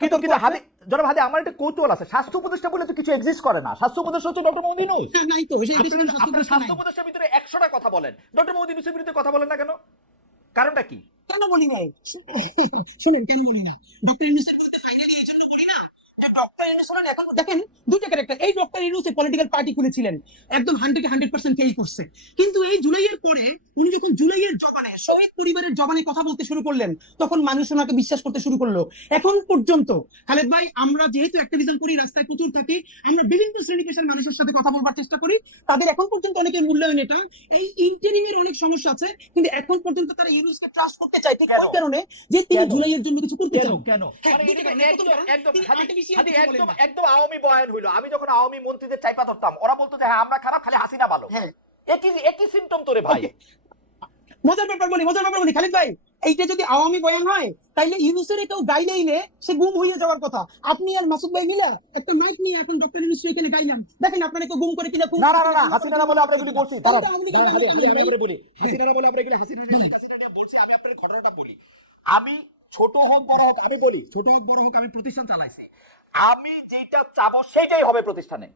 কিন্তু জনাব হাদি আমার একটা কৌতূহল আছে, স্বাস্থ্য উপদেষ্টা বলে তো কিছু এক্সিস্ট করে না, স্বাস্থ্য উপদেষ্টা হচ্ছে ডক্টর মোহাম্মদ ইউনূস। নাই তো আপনারা স্বাস্থ্য উপদেষ্টার ভিতরে 100টা কথা বলেন, ডক্টর মোহাম্মদ ইউনূসের বিরুদ্ধে কথা বলেন না কেন? কারণটা কি? কেন বলি নাই? শুনেন, কেন বলি না? ডক্টর ইউনূসের বিরুদ্ধে ফাইনালি এই জন্য বলি না যে ডক্টর ইউনূস হলেন এখন দেখেন দুইটা ক্যারেক্টার। এই ডক্টর ইউনূস পলিটিক্যাল পার্টি খুলেছিলেন, একদম 100% কেই করছে। কিন্তু এই জুলাইয়ের পরে উনি যখন জুলাইয়ের জবানে শহীদ পরিবারের জবানে কথা বলতে শুরু করলেন, তখন মানুষ ওনাকে বিশ্বাস করতে শুরু করলো। এখন পর্যন্ত খালেদ ভাই, আমরা যেহেতু অ্যাক্টিভিজম করি, রাস্তায় প্রচুর থাকি, আমরা বিভিন্ন শ্রেণী পেশার মানুষের সাথে কথা বলবার চেষ্টা করি, তাদের এখন পর্যন্ত অনেকের মূল্যায়ন এটা। এই ইন্টারিমের অনেক সমস্যা আছে, কিন্তু এখন পর্যন্ত তারা ইউনূসকে ট্রাস্ট করতে চায় ঠিক ওই কারণে যে তিনি জুলাইয়ের জন্য কিছু করতে চান। কেন হ্যাঁ, মানে দুইটা কারণ। প্রথম কারণ, তিনি artificial হাদি কিছু বলেন একদম না। একদম আওয়ামী বয়ান হইলো। আমি যখন আওয়ামী মন্ত্রীদের চাইপা ধরতাম, ওরা বলতো যে হ্যাঁ আমরা খারাপ, খালি হাসিনা ভালো। হ্যাঁ, একই সিম্পটম তোরে ভাই। ওকে। মজার ব্যাপার বলি খালিদ ভাই, এইটা যদি আওয়ামী বয়ান হয় তাইলে ইউনূসের কেউ গাইলেই নে সে গুম হয়ে যাওয়ার কথা। আপনি আর মাসুদ ভাই মিলা একটা মাইক নিয়ে এখন ডক্টর ইউনূস এখানে গাইলাম, দেখেন আপনারা কেউ গুম করে কিনা। না না না, হাসিনা না বলে আমরা এগুলি বলছি। দাঁড়ান হাদি আমি করে বলি, হাসিনা না বলে আমরা এগুলি হাসিনা নিয়ে বলছি। আমি আপনাদের ঘটনাটা বলি। আমি ছোট হোক বড় হোক, আমি বলি ছোট হোক বড় হোক, আমি প্রতিষ্ঠান চালাইছি। আমি যেটা চাবো সেটাই হবে প্রতিষ্ঠানে।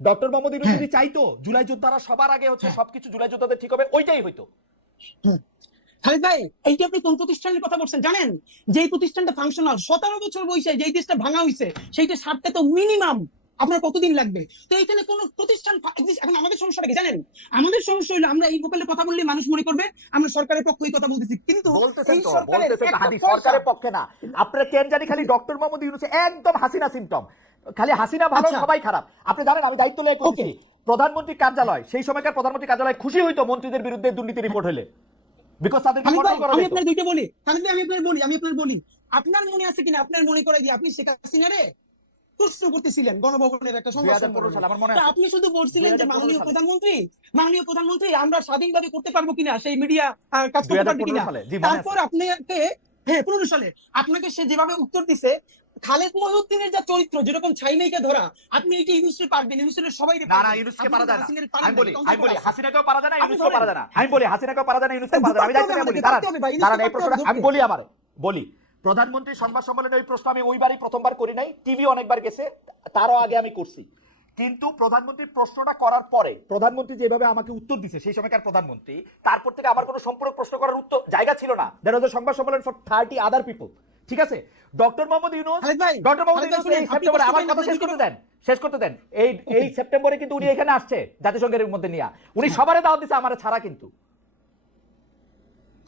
ডক্টর মোহাম্মদ ইউনূস যদি চাইতো জুলাই যোদ্ধারা সবার আগে হচ্ছে সবকিছু জুলাই যোদ্ধাদের ঠিক হবে, ওইটাই হইতো। খালিদ ভাই, এইটা আপনি কোন প্রতিষ্ঠানের কথা বলছেন জানেন? যেই প্রতিষ্ঠানটা ফাংশনাল 17 বছর বয়সে যেই দেশটা ভাঙা হইছে, সেইটা সারতে তো মিনিমাম আপনার কতদিন লাগবে? তো এইখানে কোন প্রতিষ্ঠান এখন আমাদের সমস্যাটা কি জানেন? আমাদের সমস্যা হলো আমরা এই ভোকালে কথা বললে মানুষ মনে করবে আমরা সরকারের পক্ষেই কথা বলতেছি, কিন্তু বলতেছেন এই তো সরকারের বলতেছেন একটা হাদি পয়সা- সরকারের পক্ষে না। আপনারা কেন জানি খালি ডক্টর মোহাম্মদ ইউনূস একদম হাসিনা সিম্পটম, খালি হাসিনা ভালো আচ্ছা। সবাই খারাপ। আপনি জানেন আমি দায়িত্ব নিয়ে করছি প্রধানমন্ত্রী কার্যালয়, সেই সময়কার প্রধানমন্ত্রী কার্যালয় খুশি হইতো মন্ত্রীদের বিরুদ্ধে দুর্নীতি রিপোর্ট হলে, বিকজ তাদেরকে খালিদ ভাই, কন্ট্রোল করা আমি যেত। আপনার দুইটা বলি খালিদ ভাই, আমি আপনার বলি আপনার মনে আছে কিনা, আপনার মনে করাই দিয়ে আপনি শেখ হাসিনারে প্রশ্ন করতেছিলেন গণভবনের একটা সংবাদ 2015 সালে আমার মনে তো আছে। আপনি শুধু বলছিলেন যে 2015 সালে। মাননীয় প্রধানমন্ত্রী আমরা স্বাধীনভাবে করতে পারবো কিনা, সেই মিডিয়া কাজ করতে পারবে 2015 কিনা। সালে, জি মনে আছে। তারপর আপনাকে, হ্যাঁ 15 সালে আপনাকে সে যেভাবে উত্তর দিছে, খালেদ মহিউদ্দিনের যা চরিত্র যেরকম ছাইনাইকে ধরা, আপনি এইটা ইউনুসকে পারবেন, ইউনুসের সবাই না না, ইউনূসকে পারা যায় না। আমি বলি হাসিনাকেও পারা যায় না, ইউনূসকেও পারা যায় না। আমি বলি হাসিনাকেও পারা যায় না, ইউনূসকেও পারা যায় না। আমি দায়িত্ব নিয়ে বলি, দাঁড়ান এই প্রশ্নটা আমি বলি। আমারে বলি, প্রধানমন্ত্রী সংবাদ সম্মেলনে ওই প্রশ্ন আমি ওইবারই প্রথমবার করি নাই, টিভি অনেকবার গেছে, তারও আগে আমি করছি। কিন্তু প্রধানমন্ত্রী প্রশ্নটা করার পরে প্রধানমন্ত্রী যেভাবে আমাকে উত্তর দিছে, সেই সময়কার প্রধানমন্ত্রী, তারপর থেকে আমার কোনো সম্পূর্ণ প্রশ্ন করার উত্তর জায়গা ছিল না। দেয়ার ওয়াজ আ সংবাদ সম্মেলন ফর 30 আদার পিপল। ঠিক আছে, ডক্টর মোহাম্মদ ইউনূস এই সেপ্টেম্বরে আমার কথা শেষ করতে দেন। এই সেপ্টেম্বরে কিন্তু উনি এখানে আসছে জাতিসংঘের মধ্যে নিয়ে, উনি সবারে দাওয়াত দিছে আমার ছাড়া। কিন্তু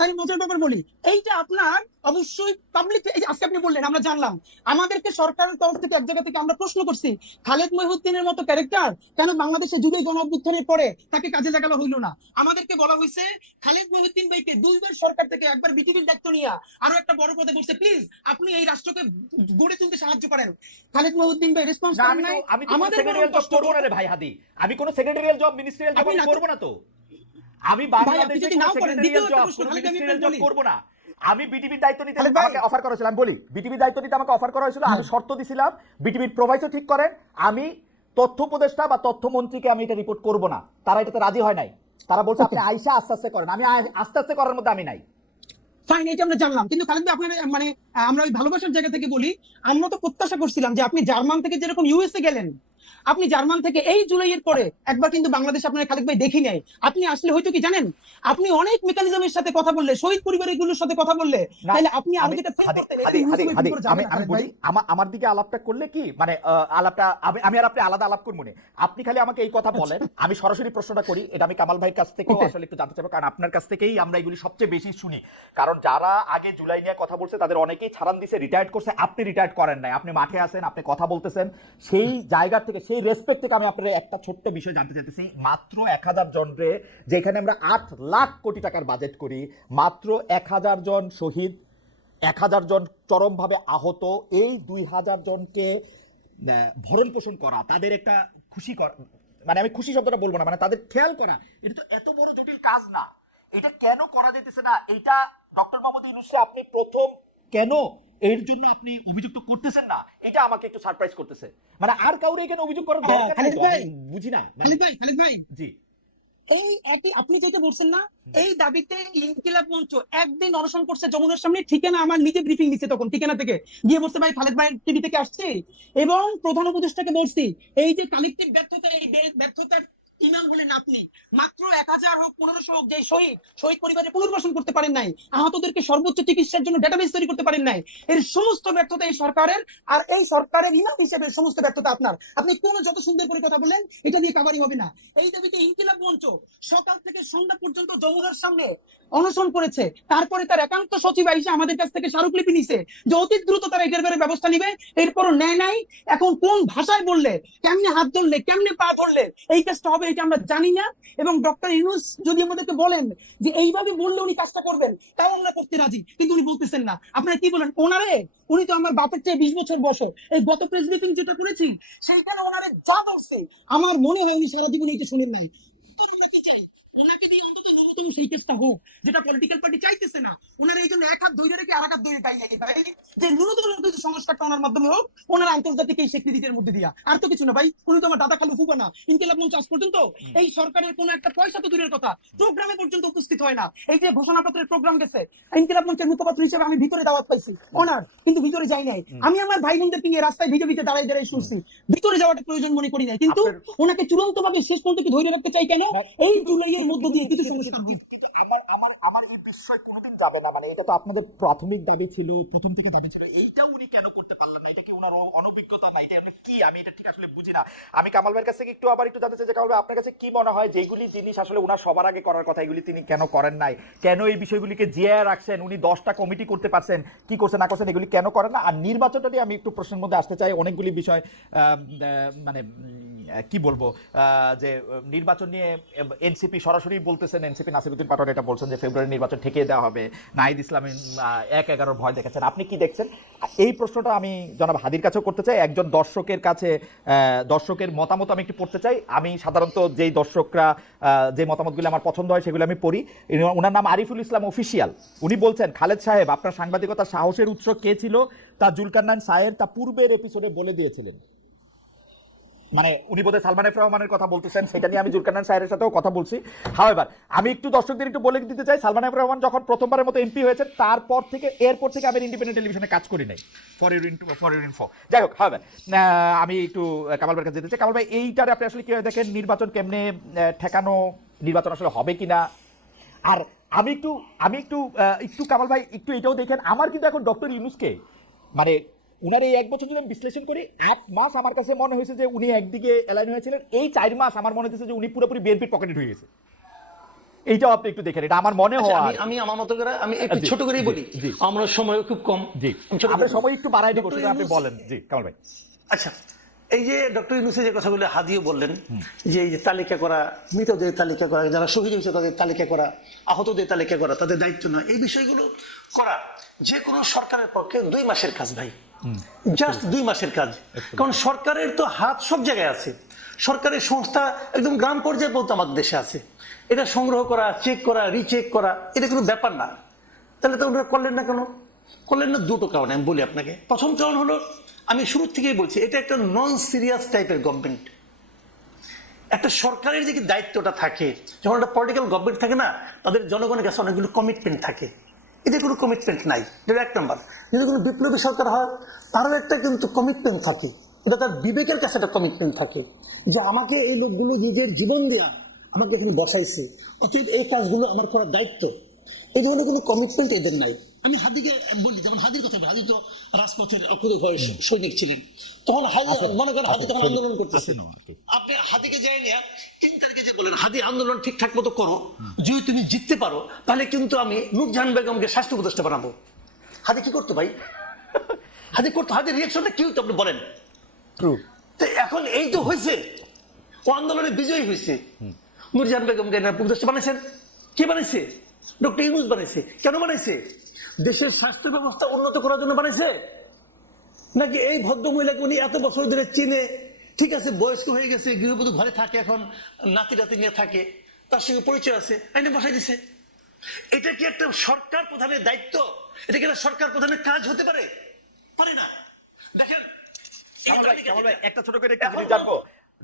আমি মজার ব্যাপার বলি, এইটা আপনার অবশ্যই পাবলিক, আজকে আপনি বললেন আমরা জানলাম, আমাদেরকে সরকারের তরফ থেকে এক জায়গা থেকে আমরা প্রশ্ন করছি খালেদ মহিউদ্দিনের মতো ক্যারেক্টার কেন বাংলাদেশে জুলাই গণ অভ্যুত্থানের পরে তাকে কাজে লাগানো হইলো না। আমাদেরকে বলা হয়েছে খালেদ মহিউদ্দিন ভাইকে দুইবার সরকার থেকে, একবার বিটিভির দায়িত্ব নিয়ে আরো একটা বড় পদে বসে, প্লিজ আপনি এই রাষ্ট্রকে গড়ে তুলতে সাহায্য করেন। খালেদ মহিউদ্দিন ভাই রেসপন্স করেন নাই। আমাদের সেক্রেটারিয়াল জব করব না রে ভাই হাদি, আমি কোন সেক্রেটারিয়াল জব মিনিস্ট্রিয়াল জব করব না। তো আমি বাংলাদেশে কোনো সেক্রেটারিয়াল জব মিনিস্ট্রিয়াল জব করব না। আমি বিটিভির দায়িত্ব নিতে আমাকে অফার করা হয়েছিল, আমি বলি বিটিভির দায়িত্ব নিতে আমাকে অফার করা হয়েছিল। আমি শর্ত দিছিলাম বিটিভির প্রোভাইসও ঠিক করেন, আমি তথ্য উপদেষ্টা বা তথ্যমন্ত্রীকে আমি এটা রিপোর্ট করব না। তারা এটাতে রাজি হয় নাই, তারা বলছে আপনি আইসা আস্তে আস্তে করেন। আমি আস্তে আস্তে করার মধ্যে আমি নাই। ফাইন, এটা আমরা জানলাম, কিন্তু খালেদ ভাই আপনার মানে আমরা ওই ভালোবাসার জায়গা থেকে বলি, আমরা তো প্রত্যাশা করছিলাম যে আপনি জার্মান থেকে যেরকম ইউএসএ গেলেন, আপনি জার্মান থেকে এই জুলাইয়ের পরে একবার কিন্তু বাংলাদেশ আপনার খালেদ ভাই দেখি নাই। আপনি আসলে হয়তো কি জানেন, আপনি অনেক মেকানিজমের সাথে কথা বললে, শহীদ পরিবারগুলোর সাথে কথা বললে, তাহলে আপনি আরো যেটা আমি বলি আমার দিকে আলাপটা করলে কি মানে আলাপটা আমি আর আপনি আলাদা আলাপ করবো না। আপনি খালি আমাকে এই কথা বলেন, আমি সরাসরি প্রশ্নটা করি। এটা আমি কামাল ভাইয়ের কাছ থেকেও আসলে একটু জানতে চাইবো, কারণ আপনার কাছ থেকেই আমরা এগুলি সবচেয়ে বেশি শুনি। কারণ যারা আগে জুলাই নিয়ে কথা বলছে তাদের অনেকেই ছাড়ান দিছে, রিটায়ার্ড করছে। আপনি রিটায়ার্ড করেন নাই, আপনি মাঠে আছেন, আপনি কথা বলতেছেন। সেই জায়গা থেকে, সেই রেসপেক্ট থেকে আমি আপনার একটা ছোট্ট বিষয় জানতে চাইতেছি। মাত্র 1000 জন রে, যেখানে আমরা 8 লাখ কোটি টাকার বাজেট করি, মাত্র 1000 জন শহীদ, 1000 জন চরমভাবে আহত, এই 2000 জনকে ভরণ পোষণ করা, তাদের একটা খুশি করা, মানে আমি খুশি শব্দটা বলবো না, মানে তাদের খেয়াল করা, এটা তো এত বড় জটিল কাজ না। এটা কেন করা যেতেছে না? এটা ডক্টর মোহাম্মদ ইউনূসকে আপনি প্রথম কেন এর জন্য আপনি অভিযুক্ত করতেছেন না, এটা আমাকে একটু সারপ্রাইজ করতেছে। মানে আর কাউরে এখানে অভিযোগ করার দরকার নেই, বুঝি না। খালেদ ভাই জি এই একই আপনি যেটা বলছেন না, এই দাবিতে ইনকিলাব মঞ্চ একদিন অনশন করছে যমুনার সামনে, ঠিকানা আমার নিজে ব্রিফিং দিচ্ছে, তখন ঠিকানা থেকে গিয়ে বলছে ভাই খালেদ ভাই টিভি থেকে আসছে, এবং প্রধান উপদেষ্টাকে বলছি এই যে কালেকটিভ ব্যর্থতা, এই ব্যর্থতার ইমাম হলেন আপনি। মাত্র 1000 হোক 1500 হোক, যে শহীদ শহীদ পরিবারে পুনর্বাসন করতে পারেন নাই, আহতদেরকে সর্বোচ্চ চিকিৎসার জন্য ডেটাবেস তৈরি করতে পারেন নাই, এর সমস্ত ব্যর্থতা এই সরকারের। আর এই সরকারের ইমাম হিসেবে সমস্ত ব্যর্থতা আপনার। আপনি কোন যত সুন্দর করে কথা বললেন, এটা দিয়ে কাবারি হবে না। এই দাবিতে ইনকিলাব মঞ্চ সকাল থেকে সন্ধ্যা পর্যন্ত যমুনার সামনে অনশন করেছে। তারপরে তার একান্ত সচিব এসে আমাদের কাছ থেকে স্মারকলিপি নিছে যে অতি দ্রুত তারা এটার ব্যাপারে ব্যবস্থা নিবে, এরপরও নেয় নাই। এখন কোন ভাষায় বললে, কেমনে হাত ধরলে, কেমনে পা ধরলে এই কাজটা হবে, এটা আমরা জানি না। এবং ডক্টর ইউনূস যদি আমাদেরকে বলেন যে এইভাবে বললে উনি কাজটা করবেন, তাও আমরা করতে রাজি, কিন্তু উনি বলতেছেন না। আপনারা কি বলেন ওনারে? উনি তো আমার বাপের চেয়ে 20 বছর বয়স। এই গত প্রেস ব্রিফিং যেটা করেছি সেইখানে ওনারে যা বলছে, আমার মনে হয় উনি সারা জীবন এইটা শুনেন নাই। তো আমরা কি চাই, ওনাকে দিয়ে অন্তত ন্যূনতম সেই কেসটা হোক যেটা পলিটিক্যাল পার্টি চাইতেছে না। ওনার এই জন্য এক হাত ধরে রেখে আর এক হাত ধরে গাইয়ে ভাই, যে ন্যূনতম সংস্কারটা ওনার মাধ্যমে হোক, ওনার আন্তর্জাতিক এই স্বীকৃতির মধ্যে দিয়া। আর তো কিছু না ভাই, উনি তো আমার দাদা খালু ফুফা না। ইনকিলাব মঞ্চ আজ পর্যন্ত এই সরকারের কোনো একটা পয়সা তো দূরের কথা, প্রোগ্রামে পর্যন্ত উপস্থিত হয় না। এই যে ঘোষণাপত্রের প্রোগ্রাম গেছে, ইনকিলাব মঞ্চের মুখপাত্র হিসেবে আমি ভিতরে দাওয়াত পাইছি ওনার, কিন্তু ভিতরে যাই নাই। আমি আমার ভাই বোনদেরকে নিয়ে রাস্তায় ভিজে ভিজে দাঁড়াই দাঁড়াই শুনছি, ভিতরে যাওয়াটা প্রয়োজন মনে করি না। কিন্তু ওনাকে চূড়ান্ত ভাবে শেষ পর্যন্ত কি ধরে রাখতে চাই কেন? এই জুলাইয়ের মধ্য দিয়ে কিছু সংস্কার হবে। কিন্তু আমার আমার আমার এই বিষয় কোনোদিন যাবে না, মানে এটা তো আপনাদের প্রাথমিক দাবি ছিল, প্রথম থেকে দাবি ছিল, এইটা উনি কেন করতে পারলেন না? এটা কি ওনার অনভিজ্ঞতা না, এটা কি, আমি এটা ঠিক আসলে বুঝি না। আমি কামাল ভাইয়ের কাছ থেকে একটু আবার একটু জানতে চাই যে কামাল ভাই আপনার কাছে কি মনে হয়, যেগুলি জিনিস আসলে ওনার সবার আগে করার কথা এগুলি তিনি কেন করেন নাই? কেন এই বিষয়গুলিকে জিয়ায় রাখছেন? উনি 10টা কমিটি করতে পারছেন, কি করছেন না করছেন এগুলি কেন করেন না? আর নির্বাচনটা নিয়ে আমি একটু প্রশ্নের মধ্যে আসতে চাই। অনেকগুলি বিষয় মানে কি বলবো, যে নির্বাচন নিয়ে এনসিপি সরাসরি বলতেছেন, এনসিপি নাসিরউদ্দিন পাটোয়ারি এটা বলছেন যে ফেব্রুয়ারি নির্বাচন ঠেকিয়ে দেওয়া হবে, নাহিদ ইসলাম 1-11 ভয় দেখেছেন। আপনি কি দেখছেন? এই প্রশ্নটা আমি জনাব হাদির কাছেও করতে চাই, একজন দর্শকের কাছে দর্শকের মতামত আমি একটু পড়তে চাই। আমি সাধারণত যেই দর্শকরা যে মতামতগুলো আমার পছন্দ হয় সেগুলো আমি পড়ি। ওনার নাম আরিফুল ইসলাম অফিসিয়াল। উনি বলছেন, খালেদ সাহেব আপনার সাংবাদিকতার সাহসের উৎস কে ছিল তা জুলকারনাইন সায়ের তা পূর্বের এপিসোডে বলে দিয়েছিলেন। মানে উনি বোধহয় সালমান এফ রহমানের কথা বলতেছেন, সেটা নিয়ে আমি জুলকারনাইন সাহেবের সাথেও কথা বলছি। হাওয়েভার আমি একটু দর্শকদের একটু বলে দিতে চাই, সালমান এফ রহমান যখন প্রথমবারের মতো এমপি হয়েছে এরপর থেকে আমি ইন্ডিপেন্ডেন্ট টেলিভিশনে কাজ করি নাই, ফর ইউর ইনফো। যাই হোক, হাওয়েভার আমি একটু কামাল ভাইয়ের কাছে যেতে চাই। কামাল ভাই, এইটারে আপনি আসলে কিভাবে দেখেন? নির্বাচন কেমনে ঠেকানো, নির্বাচন আসলে হবে কিনা? আর আমি একটু কামাল ভাই একটু এটাও দেখেন, আমার কিন্তু এখন ডক্টর ইউনূসকে মানে উনার এই 1 বছর যদি আমি বিশ্লেষণ করি, 8 মাস আমার কাছে মনে হয়েছে যে উনি একদিকে অ্যালাইন হয়েছিলেন, এই 4 মাস আমার মনে হচ্ছে যে উনি পুরোপুরি বিএনপির পকেটে ঢুকে গেছে। এইটাও আপনি একটু দেখেন, এটা আমার মনে হয়। আমি আমার মতো করে আমি একটু ছোট করেই বলি, আমরা সময় খুব কম। জি, আমরা সময় একটু বাড়াই দেব, সেটা আপনি বলেন। জি কামাল ভাই। আচ্ছা, এই যে ডক্টর ইউনূসের যে কথাগুলো হাদিও বললেন, যে এই যে তালিকা করা, মৃতদের তালিকা করা, যারা শহীদ হয়েছে তাদের তালিকা করা, আহতদের তালিকা করা, তাদের দায়িত্ব না, এই বিষয়গুলো করা যে কোনো সরকারের পক্ষে 2 মাসের কাজ ভাই, জাস্ট 2 মাসের কাজ। কারণ সরকারের তো হাত সব জায়গায় আছে, সরকারের সংস্থা একদম গ্রাম পর্যায়ে পর্যন্ত আমাদের দেশে আছে। এটা সংগ্রহ করা, চেক করা, রিচেক করা, এটা কোনো ব্যাপার না। তাহলে তো ওনারা করলেন না কেন? করলেন না দুটো কারণে আমি বলি আপনাকে। প্রথম কারণ হলো, আমি শুরু থেকেই বলছি, এটা একটা নন সিরিয়াস টাইপের গভর্নমেন্ট। একটা সরকারের যে দায়িত্বটা থাকে, যখন একটা পলিটিক্যাল গভর্নমেন্ট থাকে না, তাদের জনগণের কাছে অনেকগুলো কমিটমেন্ট থাকে, এদের কোনো কমিটমেন্ট নাই। এটা 1 নাম্বার। যদি কোনো বিপ্লবী সরকার হয়, তারও একটা কিন্তু কমিটমেন্ট থাকে, এটা তার বিবেকের কাছে একটা কমিটমেন্ট থাকে, যে আমাকে এই লোকগুলো নিজের জীবন দেয়া আমাকে এখানে বসাইছে, অতএব এই কাজগুলো আমার করার দায়িত্ব। এই ধরনের কোনো কমিটমেন্ট এদের নাই। আমি হাদিকে বলি, যেমন হাদির কথা, হাদি তো রাজপথের অকুত সৈনিক ছিলেন, তখন মনে করেন হাদি তখন আন্দোলন করতেছেন, আপনি হাদিকে যাই নিয়ে 3 তারিখে যে বলেন হাদি আন্দোলন ঠিকঠাক মতো করো, যদি তুমি জিততে পারো তাহলে কিন্তু আমি নূরজাহান বেগমকে স্বাস্থ্য উপদেষ্টা বানাবো। হাদি কি করতো ভাই? হাদি করতো, হাদির রিয়াকশনটা কি হতো আপনি বলেন? তো এখন এই তো হয়েছে, ও আন্দোলনে বিজয়ী হয়েছে, নূরজাহান বেগমকে উপদেষ্টা বানাইছেন। কে বানাইছে? ডক্টর ইউনূস বানাইছে। কেন বানাইছে? দেশের স্বাস্থ্য ব্যবস্থা উন্নত করার জন্য বানাইছে, নাকি এই ভদ্র মহিলাকে উনি এত বছর ধরে চিনে, ঠিক আছে বয়স্ক হয়ে গেছে, গৃহবধূ ঘরে থাকে, এখন নাতি নাতি নিয়ে থাকে, তার সঙ্গে পরিচয় আছে, আইনে বসাই দিছে? এটা কি একটা সরকার প্রধানের দায়িত্ব? এটা কি একটা সরকার প্রধানের কাজ হতে পারে? পারে না। দেখেন একটা ছোট করে একটু জানবো,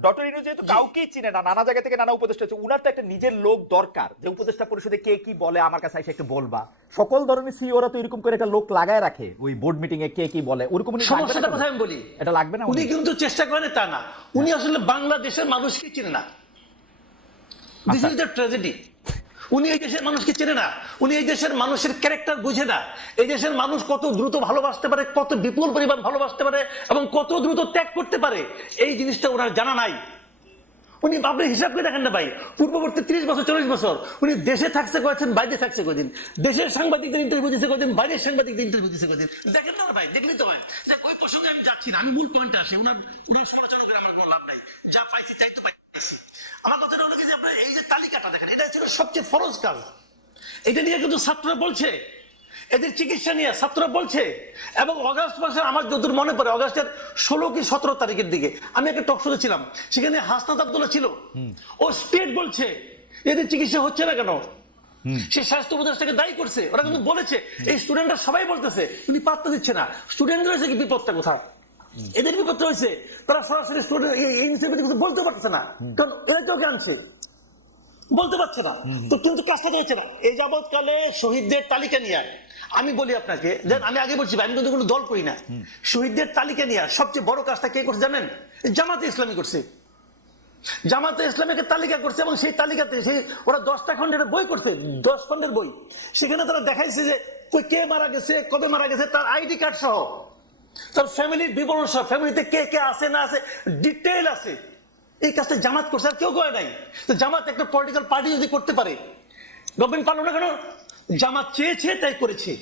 ডক্টর ইউনূস যেহেতু কাউকেই চিনে না, নানা জায়গা থেকে নানা উপদেষ্টা আছে, উনার তো একটা নিজের লোক দরকার যে উপদেষ্টা পরিষদে কে কি বলে আমার কাছে এসে একটু বলবা। সকল ধরনের সিইওরা তো এরকম করে একটা লোক লাগায় রাখে ওই বোর্ড মিটিং এ কে কি বলে, ওরকম সমস্যাটা কথা আমি বলি, এটা লাগবে না। উনি কিন্তু চেষ্টা করেন তা না, উনি আসলে বাংলাদেশের মানুষকে চিনে না। This is the tragedy. উনি এই দেশের মানুষকে চেনে না, উনি এই দেশের মানুষের ক্যারেক্টার বুঝে না। এই দেশের মানুষ কত দ্রুত ভালোবাসতে পারে, কত বিপুল পরিমাণ ভালোবাসতে পারে এবং কত দ্রুত ত্যাগ করতে পারে, এই জিনিসটা ওনার জানা নাই। উনি আপনি হিসাব করে দেখেন না ভাই, পূর্ববর্তী 30 বছর 40 বছর উনি দেশে থাকছে কয়েছেন, বাইরে থাকছে কদিন, দেশের সাংবাদিকদের ইন্টারভিউ দিচ্ছে কদিন, বাইরের সাংবাদিকদের ইন্টারভিউ দিচ্ছে কদিন, দেখেন না ভাই, দেখলেই তো ভাই। দেখ ওই প্রসঙ্গে আমি যাচ্ছি না, আমি মূল পয়েন্টে আসি। ওনার সমালোচনা করে আমার কোনো লাভ নাই, যা পাইছি তাই তো পাইছি। আমার কথাটা হলো কি যে আপনার এই যে তালিকাটা দেখেন, এটা ছিল সবচেয়ে ফরজ কাজ। এটা নিয়ে কিন্তু ছাত্ররা বলছে, এদের চিকিৎসা নিয়ে ছাত্ররা বলছে। এবং অগাস্ট মাসের আমার যতদূর মনে পড়ে, অগাস্টের 16 কি 17 তারিখের দিকে আমি একটা টক শোতে ছিলাম, সেখানে হাসনাত আব্দুল্লাহ ছিল। ও স্টেট বলছে এদের চিকিৎসা হচ্ছে না কেন, সে স্বাস্থ্য উপদেষ্টাকে দায়ী করছে। ওরা কিন্তু বলেছে, এই স্টুডেন্টরা সবাই বলতেছে উনি পাত্তা দিচ্ছে না। স্টুডেন্টরা হয়েছে কি বিপদটা কোথায়, এদের বিপদটা হয়েছে তারা সরাসরি স্টুডেন্ট কিছু বলতে পারতেছে না, কারণ এরা চোখে আনছে, বলতে পারছে না। তো কিন্তু কাজটা হচ্ছে না। এই যাবৎকালে শহীদদের তালিকা নিয়ে আমি বলি আপনাকে, আমি আগে বলছি আমি কিন্তু কোনো দল করি না, শহীদদের তালিকা নিয়ে সবচেয়ে বড় কাজটা কে করছে জানেন? জামাতে ইসলামী করছে। জামাতে ইসলামীকে তালিকা করছে এবং সেই তালিকাতে সেই ওরা 10টা খণ্ডের বই করছে, 10 খণ্ডের বই। সেখানে তারা দেখাইছে যে কে মারা গেছে, কবে মারা গেছে, তার আইডি কার্ড সহ, তার ফ্যামিলির বিবরণ সহ, ফ্যামিলিতে কে কে আছে না আছে ডিটেইল আছে। এই কাজটা জামাত করছে, আর কেউ করে নাই। তো জামাত একটা পলিটিক্যাল পার্টি যদি করতে পারে, গভর্নমেন্ট পারলো না কেন? জামাত চেয়েছে তাই করেছে,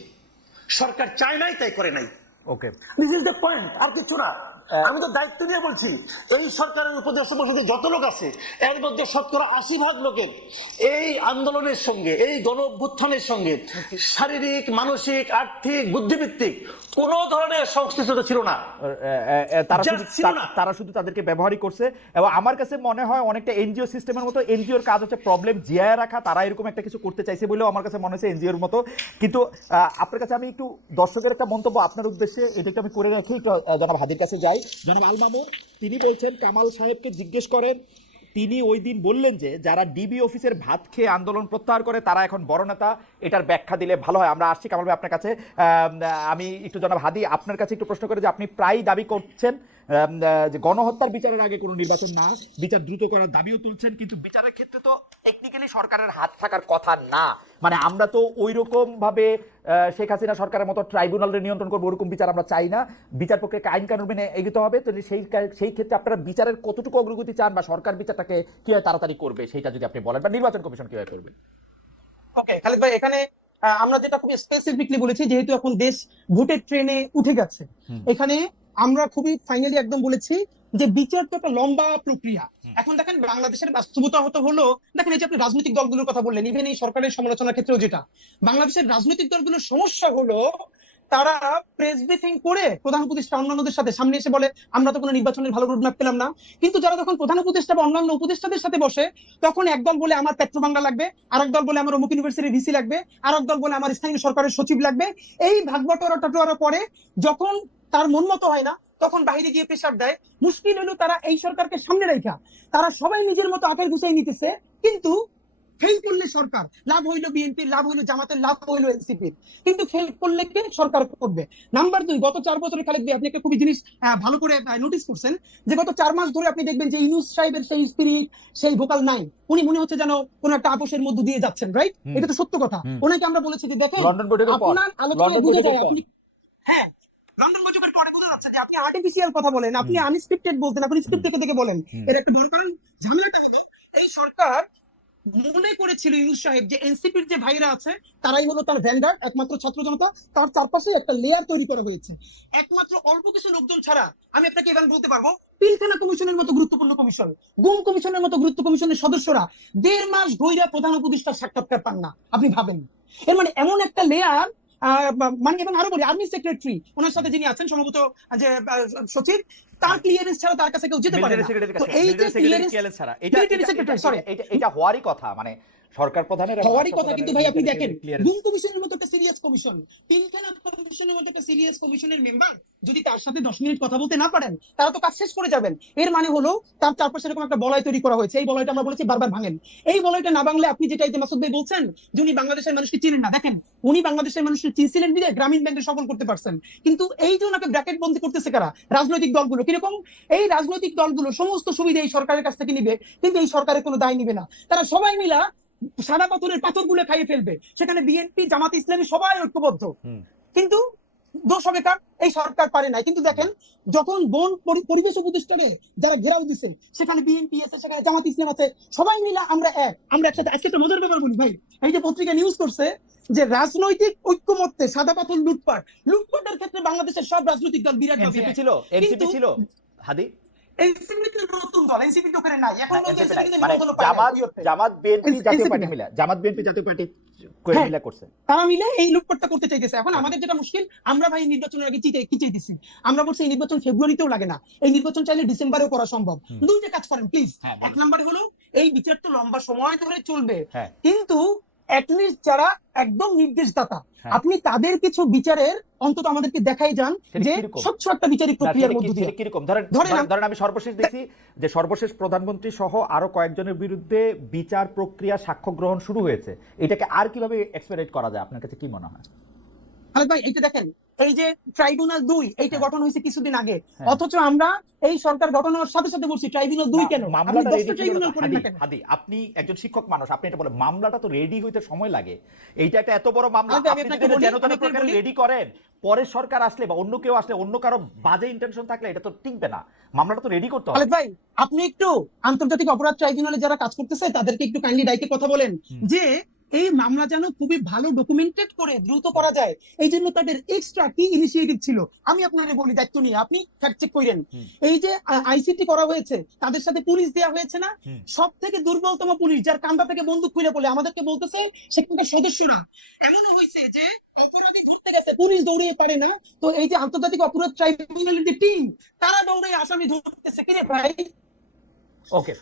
সরকার চায় নাই তাই করে নাই। ওকে, দিস ইজ দ্য পয়েন্ট, আর কিছু না। আমি তো দায়িত্ব নিয়ে বলছি, এই সরকারের উপদেষ্টা পরিষদে যত লোক আছে এর মধ্যে 80% লোকের এই আন্দোলনের সঙ্গে, এই গণ অভ্যুত্থানের সঙ্গে শারীরিক, মানসিক, আর্থিক, বুদ্ধিভিত্তিক কোন ধরনের সংশ্লিষ্টতা ছিল না। তারা শুধু তাদেরকে ব্যবহারই করছে। এবং আমার কাছে মনে হয় অনেকটা এনজিও সিস্টেমের মতো, এনজিওর কাজ হচ্ছে প্রবলেম জিয়ায় রাখা, তারা এরকম একটা কিছু করতে চাইছে বলেও আমার কাছে মনে হচ্ছে এনজিওর মতো। কিন্তু আপনার কাছে আমি একটু দর্শকের একটা মন্তব্য আপনার উদ্দেশ্যে এটা একটু আমি করে রাখি, একটু জনাব হাদির কাছে যাই। জনাব আল মামুন তিনি বলছেন, কামাল সাহেবকে জিজ্ঞেস করেন, তিনি ওই দিন বললেন যে যারা ডিবি অফিসের ভাত খেয়ে আন্দোলন প্রত্যাহার করে তারা এখন বড় নেতা, এটার ব্যাখ্যা দিলে ভালো হয়। আমরা আসছি কামাল ভাই আপনার কাছে। আমি একটু জনাব হাদি আপনার কাছে একটু প্রশ্ন করে, যে আপনি প্রায় দাবি করছেন যে গণহত্যার বিচারের আগে কোনো নির্বাচন না, বিচার দ্রুত করার দাবিও তুলছেন, কিন্তু বিচারের ক্ষেত্রে তো টেকনিক্যালি সরকারের হাত থাকার কথা না। মানে আমরা তো ওই রকম ভাবে শেখ হাসিনা সরকারের মতো ট্রাইব্যুনালের নিয়ন্ত্রণ করবো ওরকম বিচার আমরা চাই না। বিচার প্রক্রিয়াকে আইন কানুন মেনে এগোতে হবে। তো সেই ক্ষেত্রে আপনারা বিচারের কতটুকু অগ্রগতি চান, বা সরকার বিচারটাকে কিভাবে তাড়াতাড়ি করবে সেটা যদি আপনি বলেন, বা নির্বাচন কমিশন কিভাবে করবে? ওকে খালিদ ভাই, এখানে আমরা যেটা খুবই স্পেসিফিকলি বলেছি, যেহেতু এখন দেশ ভোটের ট্রেনে উঠে গেছে, এখানে আমরা খুবই ফাইনালি একদম বলেছি যে বিচার তো একটা লম্বা প্রক্রিয়া। এখন দেখেন বাংলাদেশের বাস্তবতা হলো, দেখেন এই যে আপনি রাজনৈতিক দলগুলোর কথা বললেন, ইভেন এই সরকারের সমালোচনার ক্ষেত্রেও যেটা, বাংলাদেশের রাজনৈতিক দলগুলোর সমস্যা হলো তারা প্রেস ব্রিফিং করে প্রধান উপদেষ্টা অন্যান্যদের সাথে সামনে এসে বলে আমরা তো কোনো নির্বাচনের ভালো রোডম্যাপ পেলাম না। কিন্তু যারা যখন প্রধান উপদেষ্টা বা অন্যান্য উপদেষ্টাদের সাথে বসে, তখন একদল বলে আমার পেট্রো বাংলা লাগবে, আরেক দল বলে আমার অমুক ইউনিভার্সিটির ভিসি লাগবে, আরেক দল বলে আমার স্থানীয় সরকারের সচিব লাগবে। এই ভাগবটোয়ারা পরে যখন তার মন মতো হয় না, তখন বাইরে গিয়ে প্রেসার দেয়। মুশকিল হলো তারা এই সরকারকে সামনে রাখা তারা সবাই নিজের মতো আকার গুছাই নিতেছে, কিন্তু ফেল করলে সরকার, লাভ হইলো বিএনপির, লাভ হইলো জামাতের, লাভ হইলো এনসিপির, কিন্তু ফেল করলে কে? সরকার করবে। নাম্বার 2, গত 4 বছরে খালেদ ভাই আপনি একটা খুবই জিনিস ভালো করে নোটিস করছেন, যে গত 4 মাস ধরে আপনি দেখবেন যে ইউনূস সাহেবের সেই স্পিরিট, সেই ভোকাল নাই, উনি মনে হচ্ছে যেন কোন একটা আপোষের মধ্য দিয়ে যাচ্ছেন, রাইট? এটা তো সত্য কথা। ওনাকে আমরা বলেছি যে দেখেন আপনার আলোচনা বুঝে যায়, আপনি হ্যাঁ লন্ডন বৈঠকের পরে বলে যাচ্ছে যে আপনি আর্টিফিশিয়াল কথা বলেন, আপনি আনস্ক্রিপ্টেড বলতেন, আপনি স্ক্রিপ্ট দেখে বলেন। এর একটা বড় কারণ ঝামেলাটা হলো এই সরকার মনে করেছিল ইউনূস সাহেব যে এনসিপির যে ভাইরা আছে তারাই হলো তার ভ্যানগার্ড, একমাত্র ছাত্র জনতা, তার চারপাশে একটা লেয়ার তৈরি করা হয়েছে। একমাত্র অল্প কিছু লোকজন ছাড়া আমি আপনাকে এবার বলতে পারবো, পিলখানা কমিশনের মতো গুরুত্বপূর্ণ কমিশন, গুম কমিশনের মতো গুরুত্বপূর্ণ কমিশনের সদস্যরা 1.5 মাস ধরে প্রধান উপদেষ্টার সাক্ষাৎকার পান না। আপনি ভাবেন, এর মানে এমন একটা লেয়ার, মানে এবং আরো বলি আর্মি সেক্রেটারি ওনার সাথে যিনি আছেন সম্ভবত যে সচিব, তার ক্লিয়ারেন্স ছাড়া তার কাছে কেউ যেতে পারে না। তো এই যে ক্লিয়ারেন্স ছাড়া এটা হওয়ারই কথা। মানে সরকার প্রধানের এবং হওয়ারই রাষ্ট্র কথা, কিন্তু প্রধানের ভাই আপনি military দেখেন clearance। গুম কমিশনের মতো একটা সিরিয়াস কমিশন, পিলখানা কমিশনের মতো একটা সিরিয়াস কমিশনের মেম্বার যদি তার সাথে 10 মিনিট কথা বলতে না পারেন, তারা তো কাজ শেষ করে যাবেন। এর মানে হলো তার চারপাশে এরকম একটা বলয় তৈরি করা হয়েছে। এই বলয়টা আমরা বলেছি বারবার ভাঙেন। এই বলয়টা না ভাঙলে, আপনি যেটা এই যে মাসুদ ভাই বলছেন যে উনি বাংলাদেশের মানুষকে চিনেন না, দেখেন উনি বাংলাদেশের মানুষকে চিনছিলেন বিধায় গ্রামীণ ব্যাংকে সফল করতে পারছেন। কিন্তু এই যে ওনাকে ব্র্যাকেট বন্দি করতেছে কারা? রাজনৈতিক দলগুলো। কিরকম? এই রাজনৈতিক দলগুলো সমস্ত সুবিধা এই সরকারের কাছ থেকে নিবে, কিন্তু এই সরকারের কোনো দায় নিবে না। তারা সবাই মিলা সাদা পাথরের পাথরগুলো খাইয়ে ফেলবে। সেখানে বিএনপি, জামাত ইসলামী সবাই ঐক্যবদ্ধ, কিন্তু দোষ হবে কার? এই সরকার পারে নাই। কিন্তু দেখেন যখন বন পরিবেশ উপদেষ্টারে যারা ঘেরাও দিছে, সেখানে বিএনপি আছে, সেখানে জামাত ইসলাম আছে, সবাই মিলা আমরা একসাথে। আজকে একটা মজার ব্যাপার বলি ভাই, এই যে পত্রিকা নিউজ করছে যে রাজনৈতিক ঐক্যমত্যে সাদা পাথর লুটপাটের ক্ষেত্রে বাংলাদেশের সব রাজনৈতিক দল বিরাট এনসিপি ছিল, এনসিপি ছিল হাদি, এনসিপি তো নতুন দল, এনসিপি তো করে নাই এখন, মানে জামাত বিএনপি জাতীয় পার্টি মিলে, জামাত বিএনপি জাতীয় পার্টি করে মিলে করছে, তারা মিলে এই লুটপাটটা করতে চাইতেছে। এখন আমাদের যেটা মুশকিল, আমরা ভাই নির্বাচনের আগে কি চাইতেছি? আমরা বলছি এই নির্বাচন ফেব্রুয়ারিতেও লাগে না, এই নির্বাচন চাইলে ডিসেম্বরেও করা সম্ভব। দুইটা কাজ করেন প্লিজ। এক নম্বরে হলো এই বিচার তো লম্বা সময় ধরে চলবে, কিন্তু অ্যাটলিস্ট যারা একদম নির্দেশদাতা, আপনি তাদের কিছু বিচারের অন্তত আমাদেরকে দেখাই যান যে স্বচ্ছ একটা বিচারিক প্রক্রিয়ার মধ্য দিয়ে। কিরকম ধরেন আমি সর্বশেষ দেখছি যে সর্বশেষ প্রধানমন্ত্রী সহ আরো কয়েকজনের বিরুদ্ধে বিচার প্রক্রিয়া, সাক্ষ্য গ্রহণ শুরু হয়েছে। এটাকে আর কিভাবে এক্সপেরিমেন্ট করা যায়, আপনার কাছে কি মনে হয়? খালেদ ভাই এইটা দেখেন, এই যে ট্রাইব্যুনাল 2 এইটা গঠন হয়েছে কিছুদিন আগে, অথচ আমরা এই সরকার গঠন হওয়ার সাথে সাথে বলছি ট্রাইব্যুনাল 2 কেন? আপনি 10টা ট্রাইব্যুনাল করেন না কেন? হাদি, আপনি একজন শিক্ষক মানুষ, আপনি এটা বলেন মামলাটা তো রেডি হইতে সময় লাগে। এইটা একটা এত বড় মামলা, আপনি যদি যেন তেন প্রকারে রেডি করেন, পরের সরকার আসলে বা অন্য কেউ আসলে, অন্য কারো বাজে ইন্টেনশন থাকলে এটা তো টিকবে না। মামলাটা তো রেডি করতে হবে। খালেদ ভাই আপনি একটু আন্তর্জাতিক অপরাধ ট্রাইব্যুনালে যারা কাজ করতেছে তাদেরকে একটু কাইন্ডলি ডাইকে কথা বলেন যে এই মামলা যেন খুবই ভালো ডকুমেন্টেড করে দ্রুত করা যায়। এই জন্য তাদের এক্সট্রা কি ইনিশিয়েটিভ ছিল আমি আপনাকে বলি, দায়িত্ব নিয়ে আপনি ফ্যাক্ট চেক করেন। এই যে আইসিটি করা হয়েছে, তাদের সাথে পুলিশ দেওয়া হয়েছে না, সব থেকে দুর্বলতম পুলিশ, যার কান্দা থেকে বন্দুক খুলে বলে আমাদেরকে বলতেছে সেখানকার সদস্যরা। এমনও হয়েছে যে অপরাধী ধরতে গেছে, পুলিশ দৌড়িয়ে পারে না, তো এই যে আন্তর্জাতিক অপরাধ ট্রাইব্যুনালের যে টিম, তারা দৌড়ে আসামি ধরতেছে। কিরে ভাই, ওকে।